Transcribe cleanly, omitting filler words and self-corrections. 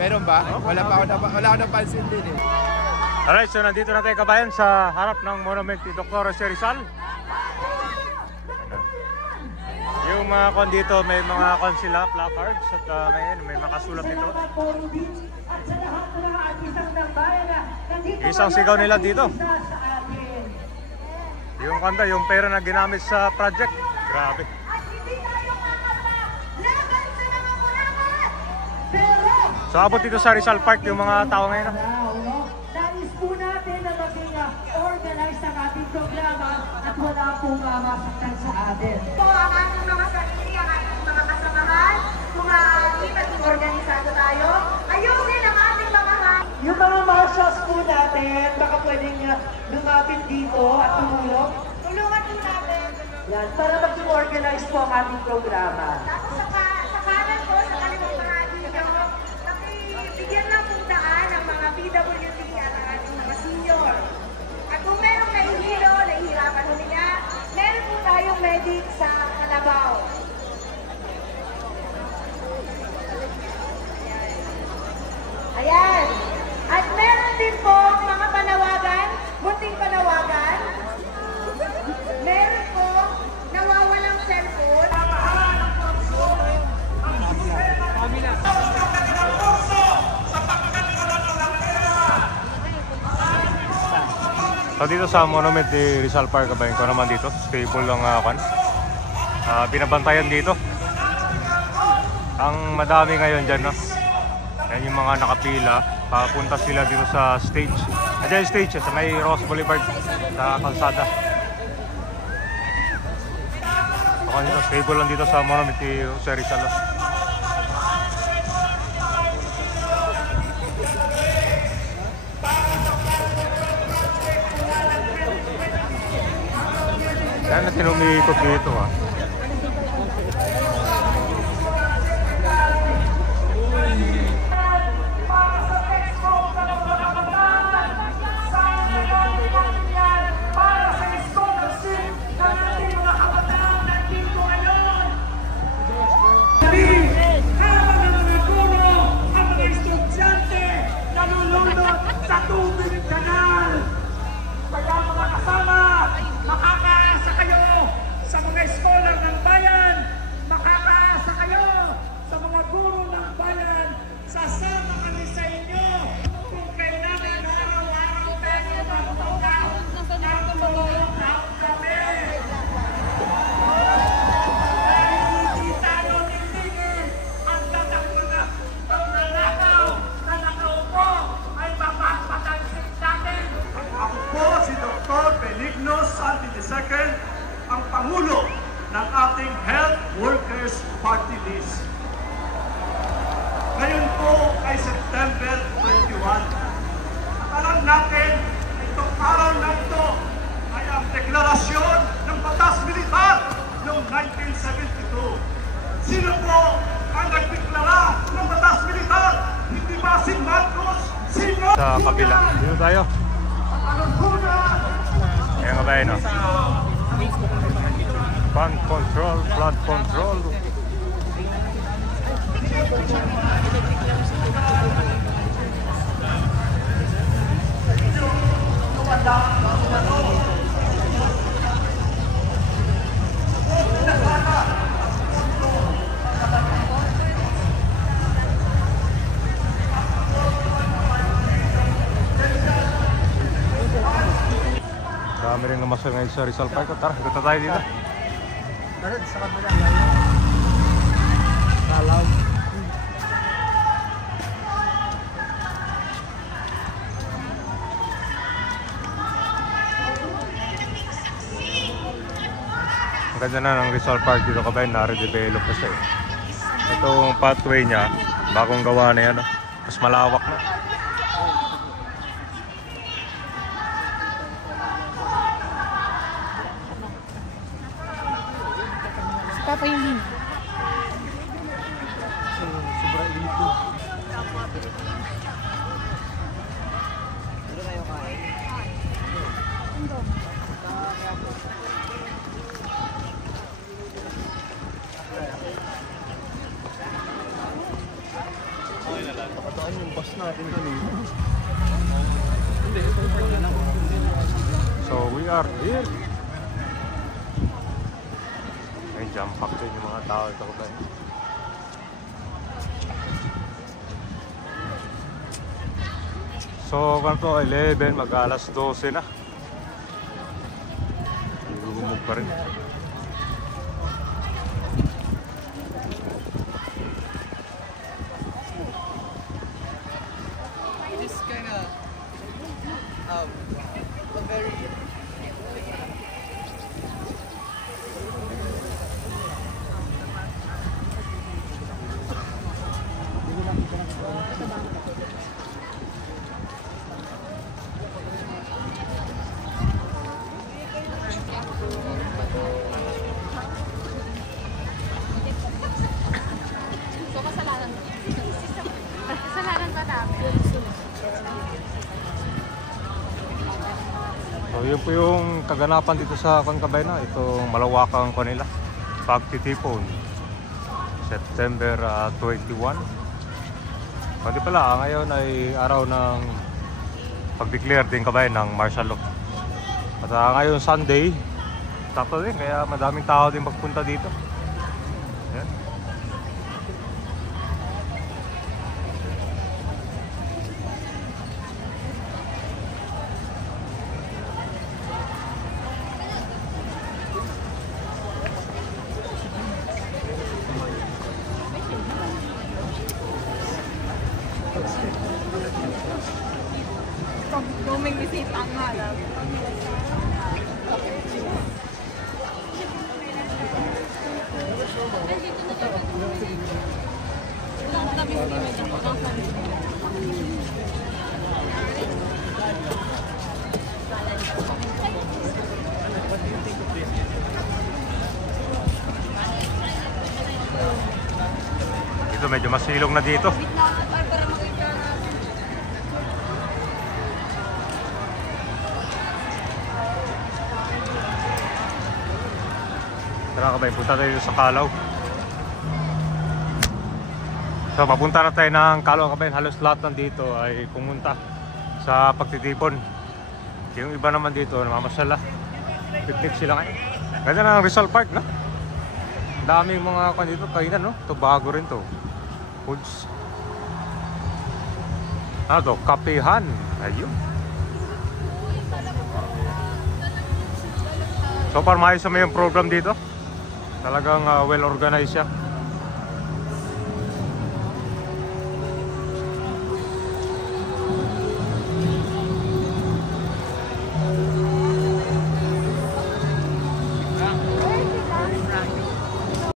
Meron ba? Wala ako napansin din eh. Alright, so nandito na tayo kabayan sa harap ng monument ni Dr. Jose Rizal. Yung mga kon dito, may mga kon sila, placards at may makasulat nito. Isang sigaw nila dito. Yung kanta, yung pera na ginamit sa project. Grabe. So abot dito sa Rizal Park yung mga tao ngayon. Nais po natin na maging organized ang ating programa at wala pong masaktan sa atin. Po ang ating mga sarili, ang ating mga kasamahan, mga ating maging organisado tayo. Ayusin ang ating mga yung mga marshals po natin, baka pwedeng lumapit dito at tumulong. tulungan po natin. Yan, para maging organized po ang ating programa. Tapos sa kanan po, sa kaliwang bahagi nyo, bigyan lang po daan ang mga PWD at ang ating mga senior. At kung merong nahihilo, nahihirapan huminga, meron po tayong medic sa Kalabaw. Ayan. At meron din po mga panawagan, munting panawagan. Meron po nawawalang cellphone. So dito sa monument ni Rizal Park, kabayan ko naman dito, stable lang binabantayan dito. Ang madami ngayon dyan, no? Yan yung mga nakapila, papunta sila dito sa stage. Ayan yung stage, sa may Ross Boulevard, sa kalsada. So kanina, stable lang dito sa monument ni Jose Rizal. Yan natin umiikot dito ha. Ang Pangulo ng ating Health Workers Party List. Ngayon po ay September 21. At alam natin, itong araw na ito ay ang deklarasyon ng Batas Militar noong 1972. Sino po ang nagdeklara ng Batas Militar? Hindi ba si Marcos? Sino? Sa kabila. Dito tayo. Ayan nga ba yun, no? Flood control, flood control. Dami rin namasal ngayon sa Rizal Park. Tara, ikot na tayo dito. Tara, sa kabila. Salaw. Ang ganda na ng Rizal Park dito kabayan, na-redevelop na siya eh. Itong pathway niya, bagong gawa na yan, no? Mas malawak na. Papa yung hini. Sobrang init doon. Ano? Pakataan yung bus natin kanina. So we are here. May jump pack din yung mga tao ito ba? So kanto 11, mag-alas 12 na. Gumugmog pa rin. Just kinda a very Kasalanan ba namin? So yun po yung kaganapan dito sa Concabena, itong malawakang kanila pagtitipon September 21. Pwede pala, ngayon ay araw ng pag-declare din kabayan ng martial law. At ngayon Sunday, sakto din, kaya madaming tao din magpunta dito. Yan. May bisita ang harap. Dito medyo masilong na dito. Tara kabayan, punta tayo sa Calao. So papunta na tayo ng Calao kabayan. Halos lahat nandito ay pumunta sa pagtitipon. Yung iba naman dito namamasyala. Picnic sila ngayon. Ganda na ng Rizal Park, no? Daming mga dito kainan, no? Ito bago rin to. Foods. Ano to? Kapehan. Ayun. So far maayos naman yung program dito. Talagang well organized siya.